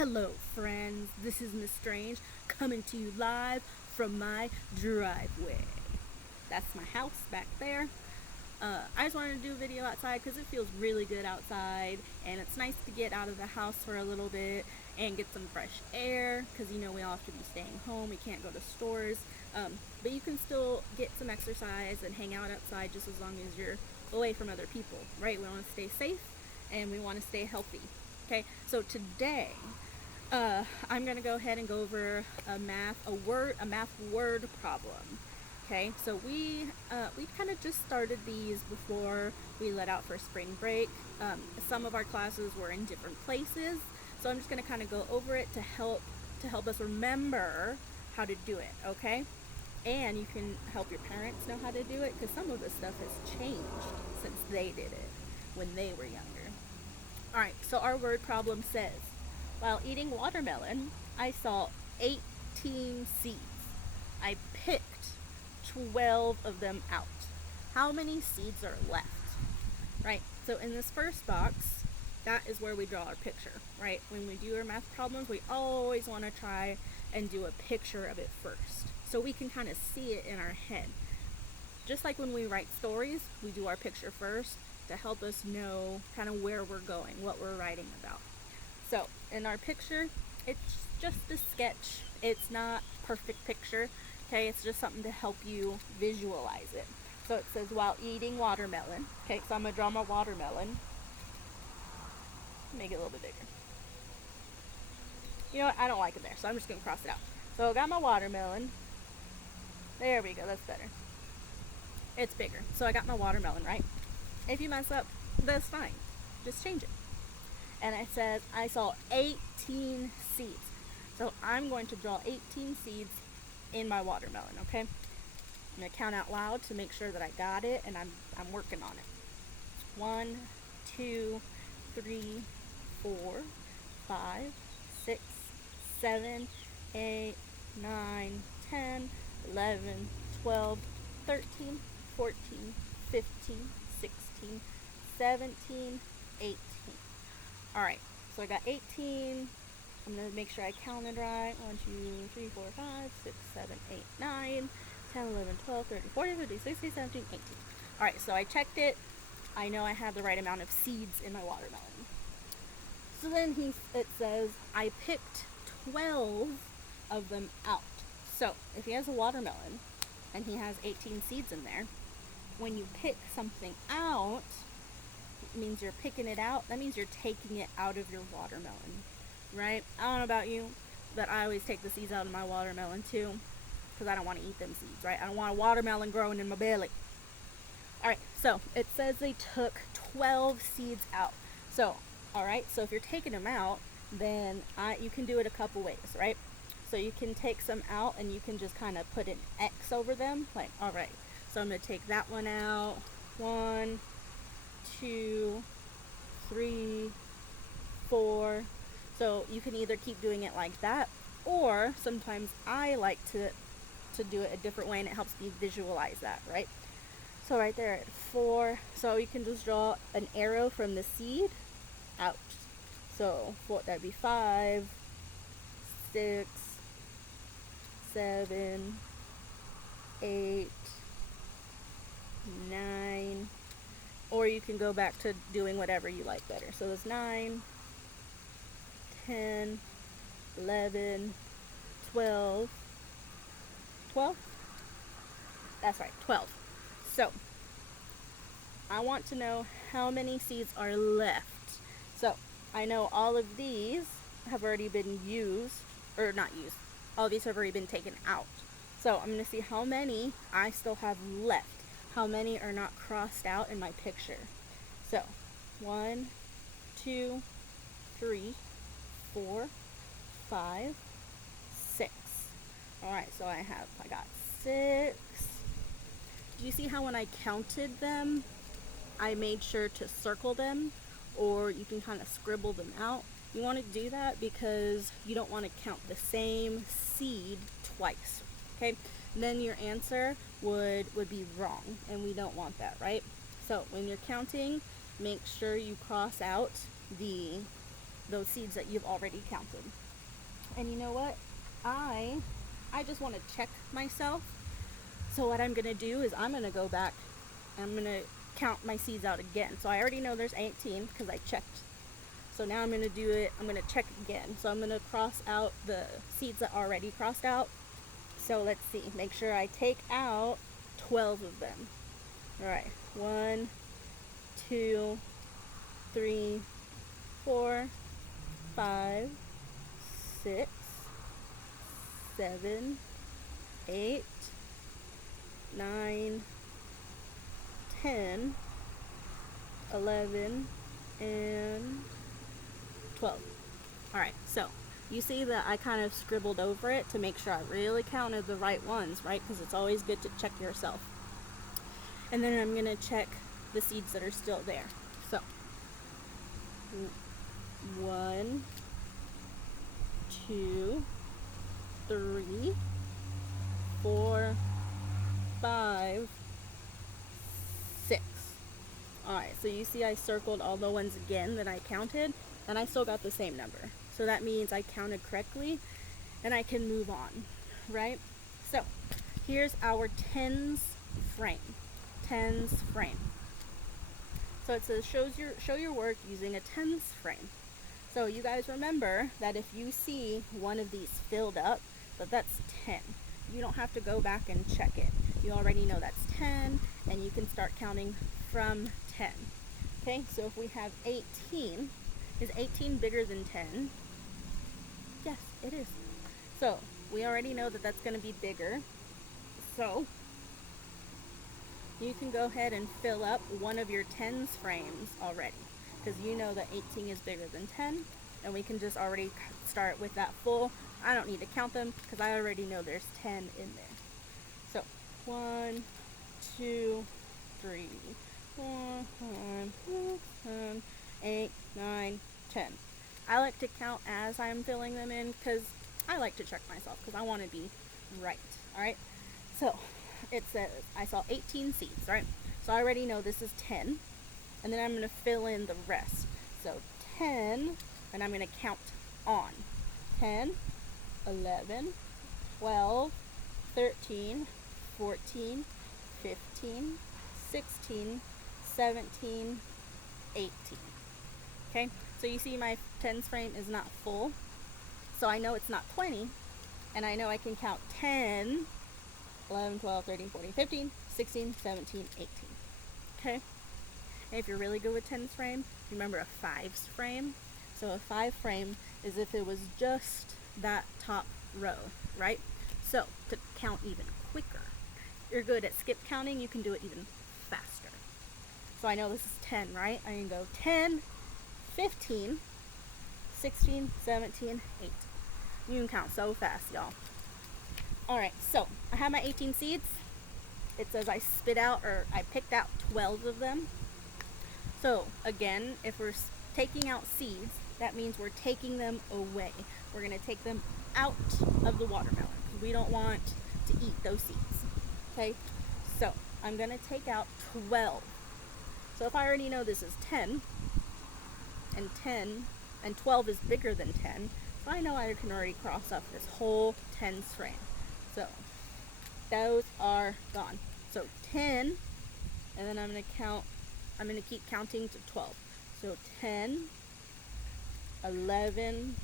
Hello, friends. This is Miss Strange coming to you live from my driveway. That's my house back there. I just wanted to do a video outside because it feels really good outside, and it's nice to get out of the house for a little bit and get some fresh air because we all have to be staying home. We can't go to stores, but you can still get some exercise and hang out outside just as long as you're away from other people, right? We want to stay safe and we want to stay healthy. Okay, so today I'm gonna go ahead and go over a math word problem. Okay, so we kind of just started these before we let out for spring break. Some of our classes were in different places, so I'm just gonna kind of go over it to help us remember how to do it. Okay, and you can help your parents know how to do it because some of the stuff has changed since they did it when they were younger. All right, so our word problem says, while eating watermelon, I saw 18 seeds. I picked 12 of them out. How many seeds are left? Right, so in this first box, that is where we draw our picture, right? When we do our math problems, we always want to try and do a picture of it first, so we can kind of see it in our head. Just like when we write stories, we do our picture first to help us know kind of where we're going, what we're writing about. So in our picture, it's just a sketch. It's not a perfect picture, okay? It's just something to help you visualize it. So it says, while eating watermelon. Okay, so I'm gonna draw my watermelon. Make it a little bit bigger. You know what, I don't like it there, so I'm just gonna cross it out. So I got my watermelon. There we go, that's better. It's bigger. So I got my watermelon, right? If you mess up, that's fine. Just change it. And it says I saw 18 seeds. So I'm going to draw 18 seeds in my watermelon, okay? I'm going to count out loud to make sure that I got it, and I'm working on it. 1, 2, 3, 4, 5, 6, 7, 8, 9, 10, 11, 12, 13, 14, 15, 16, 17, 18. Alright, so I got 18. I'm going to make sure I counted right. 1, 2, 3, 4, 5, 6, 7, 8, 9, 10, 11, 12, 13, 14, 15, 16, 17, 18. Alright, so I checked it. I know I had the right amount of seeds in my watermelon. So then it says I picked 12 of them out. So if he has a watermelon and he has 18 seeds in there, when you pick something out, it means you're picking it out. That means you're taking it out of your watermelon, right? I don't know about you, but I always take the seeds out of my watermelon too, because I don't want to eat them seeds, right? I don't want a watermelon growing in my belly. All right, so it says they took 12 seeds out. So, all right, so if you're taking them out, then you can do it a couple ways, right? So you can take some out and you can just kind of put an X over them, like, all right, so I'm going to take that one out. 1, 2, 3, 4. So you can either keep doing it like that, or sometimes I like to do it a different way, and it helps me visualize that, right? So right there at 4, so you can just draw an arrow from the seed out. So that'd be 5, 6, 7, 8, 9, or you can go back to doing whatever you like better. So it's 9, 10, 11, 12. 12? That's right, 12. So I want to know how many seeds are left. So I know all of these have already been used, or not used. All of these have already been taken out. So I'm going to see how many I still have left. How many are not crossed out in my picture. So 1, 2, 3, 4, 5, 6. Alright, so I got 6. Do you see how when I counted them, I made sure to circle them, or you can kind of scribble them out? You want to do that because you don't want to count the same seed twice, okay? And then your answer would be wrong, and we don't want that, right? So when you're counting, make sure you cross out the those seeds that you've already counted. And you know what? I just want to check myself. So what I'm going to do is I'm going to go back and I'm going to count my seeds out again. So I already know there's 18 because I checked. So now I'm going to do it, I'm going to check again. So I'm going to cross out the seeds that are already crossed out. So let's see, make sure I take out 12 of them. All right, 1, 2, 3, 4, 5, 6, 7, 8, 9, 10, 11, and 12. Alright, so you see that I kind of scribbled over it to make sure I really counted the right ones, right? Because it's always good to check yourself. And then I'm going to check the seeds that are still there. So, 1, 2, 3, 4, 5, 6. Alright, so you see I circled all the ones again that I counted, and I still got the same number. So that means I counted correctly, and I can move on, right? So, here's our tens frame. Tens frame. So it says show your work using a tens frame. So you guys remember that if you see one of these filled up, that's 10. You don't have to go back and check it. You already know that's 10, and you can start counting from 10. Okay, so if we have 18, is 18 bigger than 10? Yes, it is. So we already know that that's going to be bigger. So you can go ahead and fill up one of your tens frames already, because you know that 18 is bigger than 10, and we can just already start with that full. I don't need to count them because I already know there's 10 in there. So 1, 2, 3, 4, 5, 6, 7, 8, 9, 10. I like to count as I'm filling them in because I like to check myself because I want to be right. Alright, so it says I saw 18 seeds, right? So I already know this is 10, and then I'm going to fill in the rest. So 10, and I'm going to count on 10, 11, 12, 13, 14, 15, 16, 17, 18. Okay, so you see my tens frame is not full, so I know it's not 20, and I know I can count 10, 11, 12, 13, 14, 15, 16, 17, 18. Okay, and if you're really good with tens frame, remember a fives frame. So a 5 frame is if it was just that top row, right? So to count even quicker, you're good at skip counting, you can do it even faster. So I know this is 10, right? I can go 10, 15, 16, 17, 8. You can count so fast, y'all. Alright, so I have my 18 seeds. It says I spit out, or I picked out 12 of them. So again, if we're taking out seeds, that means we're taking them away. We're going to take them out of the watermelon because we don't want to eat those seeds. Okay, so I'm going to take out 12. So if I already know this is 10, and 12 is bigger than 10, so I know I can already cross up this whole tens frame. So those are gone. So 10, and then I'm going to keep counting to 12. So 10, 11,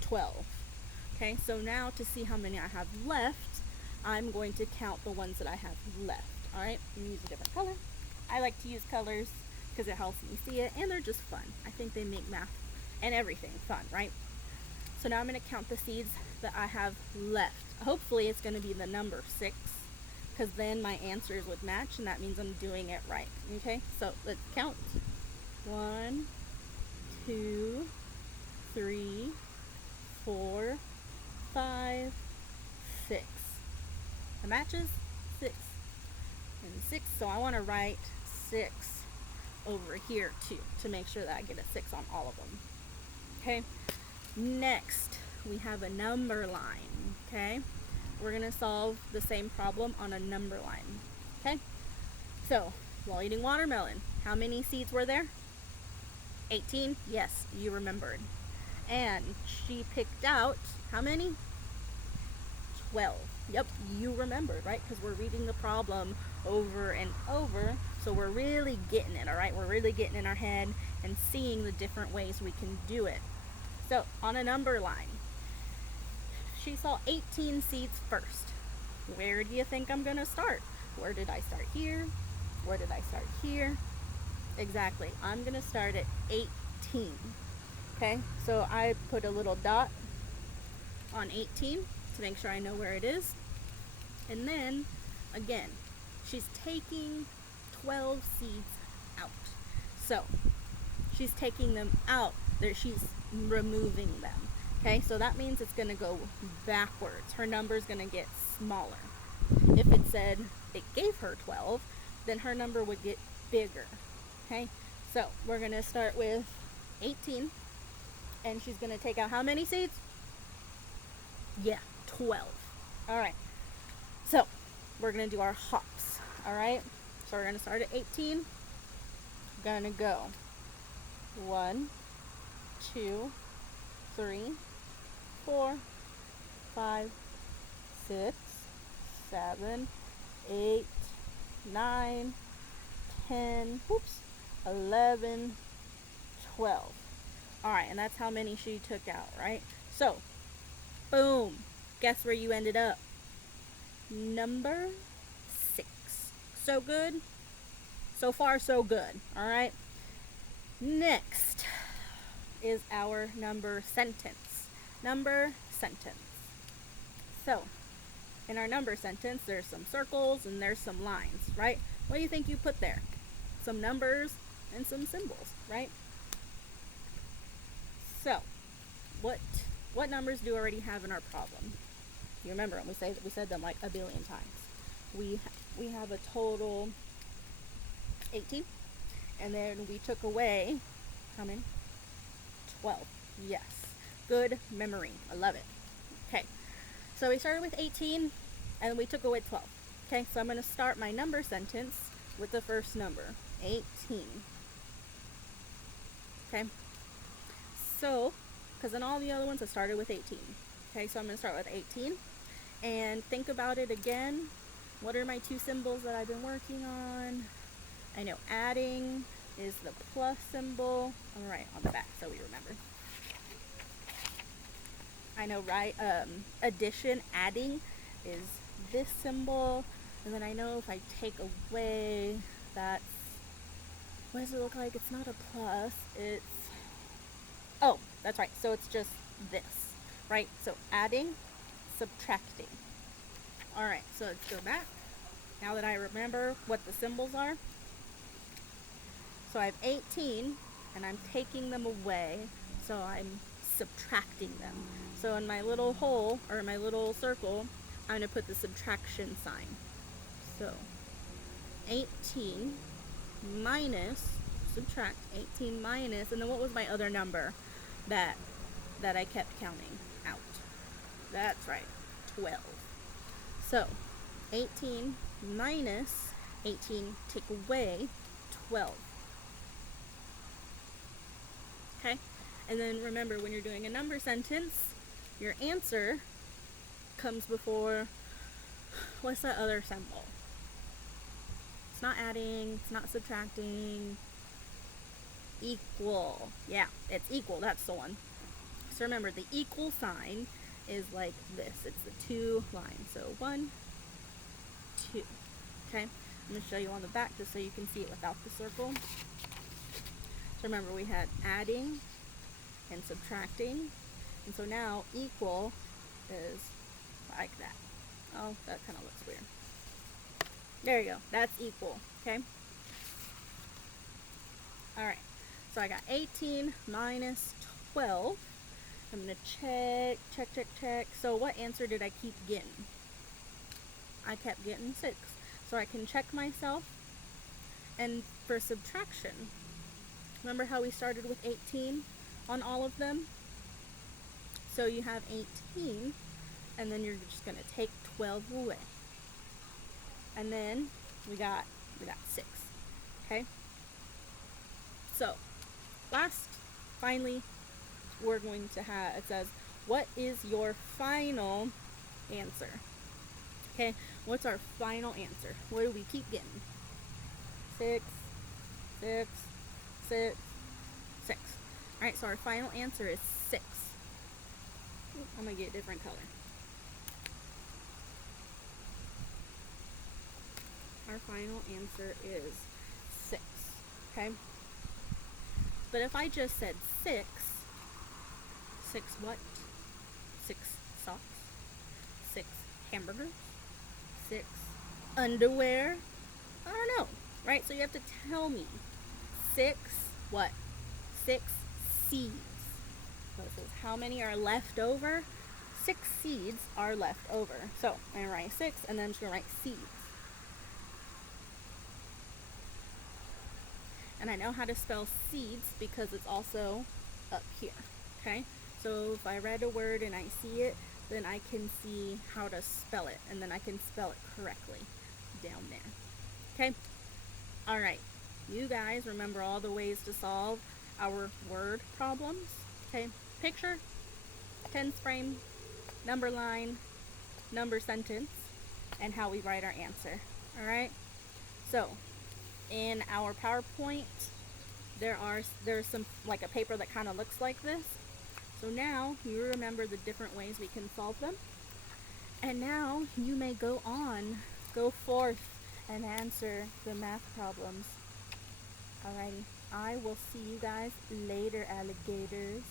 12. Okay, so now to see how many I have left, I'm going to count the ones that I have left. Alright, I'm going to use a different color. I like to use colors because it helps me see it, and they're just fun. I think they make math and everything fun, right? So now I'm going to count the seeds that I have left. Hopefully it's going to be the number 6, because then my answers would match, and that means I'm doing it right. Okay, so let's count. 1, 2, 3, 4, 5, 6. It matches 6 and 6, so I want to write 6 over here too to make sure that I get a 6 on all of them. Okay, next we have a number line. Okay, we're going to solve the same problem on a number line. Okay, so while eating watermelon, how many seeds were there? 18? Yes, you remembered. And she picked out how many? 12. Yep, you remembered, right? Because we're reading the problem over and over, so we're really getting it, all right? We're really getting in our head and seeing the different ways we can do it. So, on a number line, she saw 18 seeds first. Where do you think I'm going to start? Where did I start here? Where did I start here? Exactly. I'm going to start at 18. Okay, so I put a little dot on 18 to make sure I know where it is. And then, again, she's taking 12 seeds out. So, she's taking them out. She's removing them. Okay, so that means it's going to go backwards. Her number is going to get smaller. If it said it gave her 12, then her number would get bigger. Okay, so we're going to start with 18. And she's going to take out how many seeds? Yeah, 12. All right. So, we're going to do our hops. All right. So, we're going to start at 18. We're going to go 1, 2, 3, 4, 5, 6, 7, 8, 9, 10, 11, 12. All right, and that's how many she took out, right? So, boom. Guess where you ended up? Number 6. So good? So far, so good. All right. Next is our number sentence. Number sentence. So, in our number sentence, there's some circles and there's some lines, right? What do you think you put there? Some numbers and some symbols, right? So, what numbers do we already have in our problem? You remember them? We said them like a billion times. We have a total 18, and then we took away how many? 12. Yes, good memory. I love it. Okay, so we started with 18, and we took away 12. Okay, so I'm going to start my number sentence with the first number, 18. Okay. So, because in all the other ones I started with 18. Okay, so I'm going to start with 18. And think about it again. What are my two symbols that I've been working on? I know adding is the plus symbol. All right, on the back so we remember. I know, right? Addition, adding is this symbol. And then I know if I take away, that's, what does it look like? It's not a plus, it's, oh, that's right. So it's just this, right? So adding, subtracting. All right, so let's go back. Now that I remember what the symbols are. So I have 18, and I'm taking them away, so I'm subtracting them. So in my little hole, or my little circle, I'm going to put the subtraction sign. So 18 minus, subtract 18 minus, and then what was my other number that I kept counting out? That's right, 12. So 18 minus 18, take away 12. Okay? And then remember, when you're doing a number sentence, your answer comes before, what's that other symbol? It's not adding, it's not subtracting. Equal. Yeah, it's equal. That's the one. So remember, the equal sign is like this. It's the two lines. So 1, 2. Okay? I'm going to show you on the back just so you can see it without the circle. So remember, we had adding and subtracting. And so now equal is like that. Oh, that kind of looks weird. There you go. That's equal. Okay? Alright. So I got 18 minus 12. I'm going to check. So what answer did I keep getting? I kept getting 6. So I can check myself. And for subtraction, remember how we started with 18 on all of them? So you have 18, and then you're just going to take 12 away. And then we got 6. Okay? So finally, we're going to have, it says, what is your final answer? Okay, what's our final answer? What do we keep getting? 6, 6, 6, 6. Alright, so our final answer is 6. I'm going to get a different color. Our final answer is 6. Okay? But if I just said 6, 6 what? 6 socks? 6 hamburgers? 6 underwear? I don't know. Right? So you have to tell me 6 what? 6 seeds. So it says how many are left over? 6 seeds are left over. So I'm going to write 6 and then I'm just going to write seeds. And I know how to spell seeds because it's also up here. Okay? So if I read a word and I see it, then I can see how to spell it. And then I can spell it correctly down there. Okay? Alright. You guys remember all the ways to solve our word problems? Okay? Picture, tense frame, number line, number sentence, and how we write our answer. Alright? So, in our PowerPoint, there's some, like a paper that kind of looks like this. So now you remember the different ways we can solve them. And now you may go forth and answer the math problems. Alrighty, I will see you guys later, alligators.